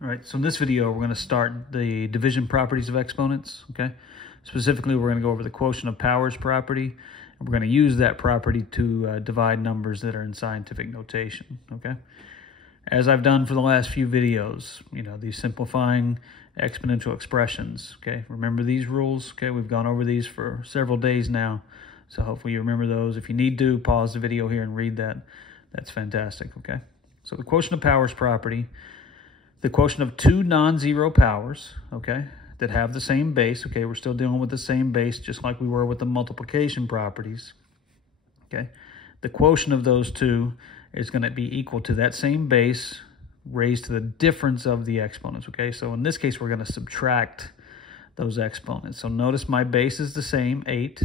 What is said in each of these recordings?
All right, so in this video, we're going to start the division properties of exponents, okay? Specifically, we're going to go over the quotient of powers property, and we're going to use that property to divide numbers that are in scientific notation, okay? As I've done for the last few videos, these simplifying exponential expressions, okay? Remember these rules, okay? We've gone over these for several days now, so hopefully you remember those. If you need to, pause the video here and read that. That's fantastic, okay? So the quotient of powers property, the quotient of two non-zero powers, okay, that have the same base, okay, we're still dealing with the same base just like we were with the multiplication properties, okay. The quotient of those two is going to be equal to that same base raised to the difference of the exponents, okay. So in this case, we're going to subtract those exponents. So notice my base is the same, 8,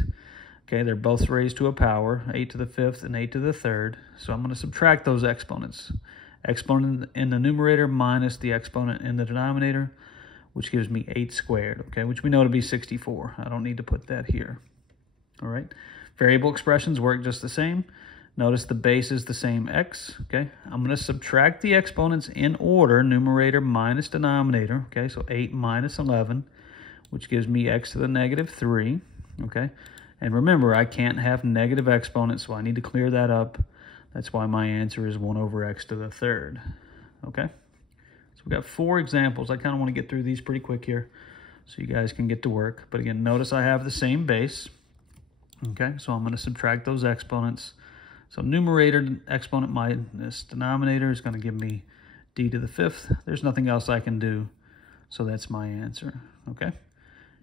okay, they're both raised to a power, 8 to the 5th and 8 to the 3rd. So I'm going to subtract those exponents. Exponent in the numerator minus the exponent in the denominator, which gives me 8 squared, okay, which we know to be 64. I don't need to put that here, all right? Variable expressions work just the same. Notice the base is the same x, okay? I'm going to subtract the exponents in order, numerator minus denominator, okay? So 8 minus 11, which gives me x to the negative 3, okay? And remember, I can't have negative exponents, so I need to clear that up. That's why my answer is 1 over x to the 3rd, okay? So we've got 4 examples. I kind of want to get through these pretty quick here so you guys can get to work. But again, notice I have the same base, okay? So I'm going to subtract those exponents. So numerator exponent minus denominator is going to give me d to the 5th. There's nothing else I can do, so that's my answer, okay?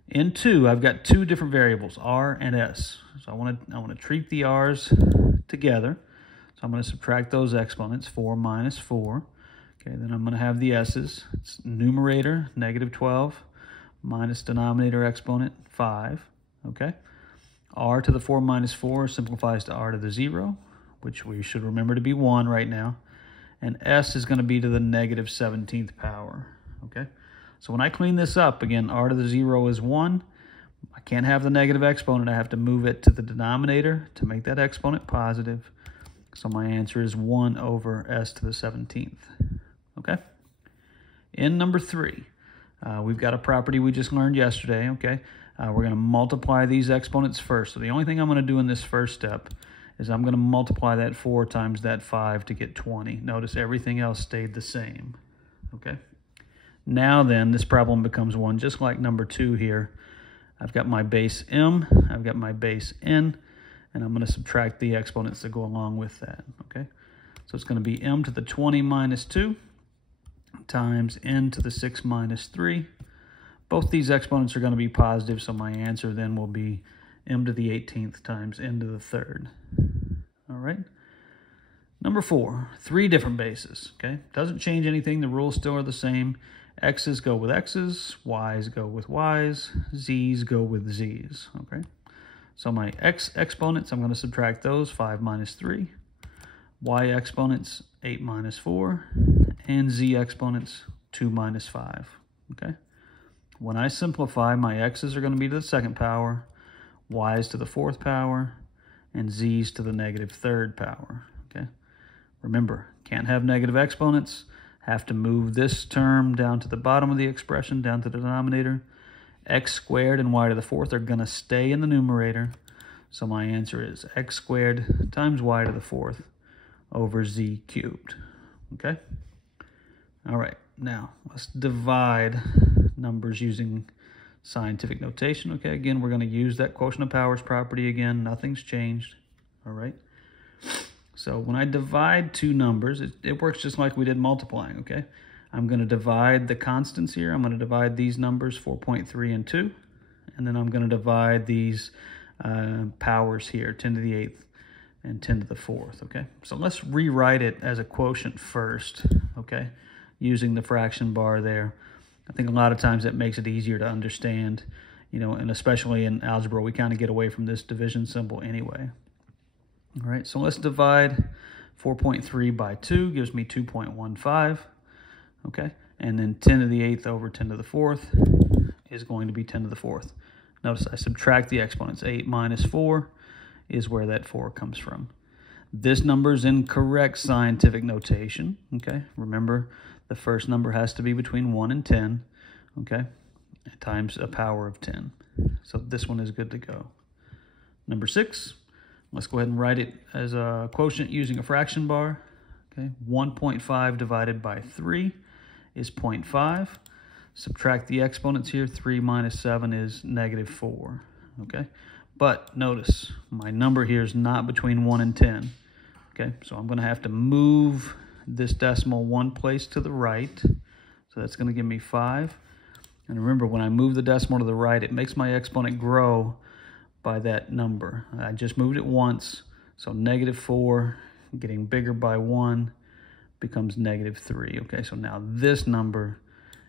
In 2, I've got 2 different variables, r and s. So I want to treat the r's together. So I'm going to subtract those exponents, 4 minus 4. Okay, then I'm going to have the s's. It's numerator, negative 12, minus denominator exponent, 5. Okay, r to the 4 minus 4 simplifies to r to the 0, which we should remember to be 1 right now. And s is going to be to the negative 17th power. Okay, so when I clean this up, again, r to the 0 is 1. I can't have the negative exponent. I have to move it to the denominator to make that exponent positive. So my answer is 1 over s to the 17th, okay? In number 3, we've got a property we just learned yesterday, okay? We're going to multiply these exponents first. So the only thing I'm going to do in this first step is I'm going to multiply that 4 times that 5 to get 20. Notice everything else stayed the same, okay? Now then, this problem becomes one just like number 2 here. I've got my base m, I've got my base n, and I'm going to subtract the exponents that go along with that, okay? So it's going to be m to the 20 minus 2 times n to the 6 minus 3. Both these exponents are going to be positive, so my answer then will be m to the 18th times n to the 3rd. All right? Number 4, 3 different bases, okay? Doesn't change anything. The rules still are the same. X's go with X's, Y's go with Y's, Z's go with Z's, okay? So my x exponents, I'm going to subtract those, 5 minus 3. Y exponents, 8 minus 4. And z exponents, 2 minus 5. Okay? When I simplify, my x's are going to be to the 2nd power, y's to the 4th power, and z's to the negative 3rd power. Okay? Remember, can't have negative exponents. Have to move this term down to the bottom of the expression, down to the denominator. X squared and y to the 4th are going to stay in the numerator. So my answer is x squared times y to the 4th over z cubed. Okay? All right, now let's divide numbers using scientific notation. Okay, again, we're going to use that quotient of powers property again. Nothing's changed. All right? So when I divide 2 numbers, it works just like we did multiplying, okay? I'm going to divide the constants here. I'm going to divide these numbers, 4.3 and 2. And then I'm going to divide these powers here, 10 to the 8th and 10 to the 4th, okay? So let's rewrite it as a quotient first, okay, using the fraction bar there. I think a lot of times that makes it easier to understand, and especially in algebra, we kind of get away from this division symbol anyway. All right, so let's divide 4.3 by 2, gives me 2.15. Okay, and then 10 to the 8th over 10 to the 4th is going to be 10 to the 4th. Notice I subtract the exponents. 8 minus 4 is where that 4 comes from. This number is in correct scientific notation, okay? Remember, the first number has to be between 1 and 10, okay? Times a power of 10. So this one is good to go. Number 6, let's go ahead and write it as a quotient using a fraction bar. Okay, 1.5 divided by 3 is 0.5. Subtract the exponents here. 3 minus 7 is -4. Okay, but notice my number here is not between 1 and 10. Okay, so I'm going to have to move this decimal one place to the right. So that's going to give me 5. And remember, when I move the decimal to the right, it makes my exponent grow by that number. I just moved it once, so -4 getting bigger by 1 becomes -3. Okay, so now this number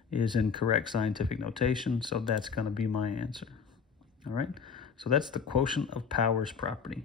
is in correct scientific notation, so that's going to be my answer. All right, so that's the quotient of powers property.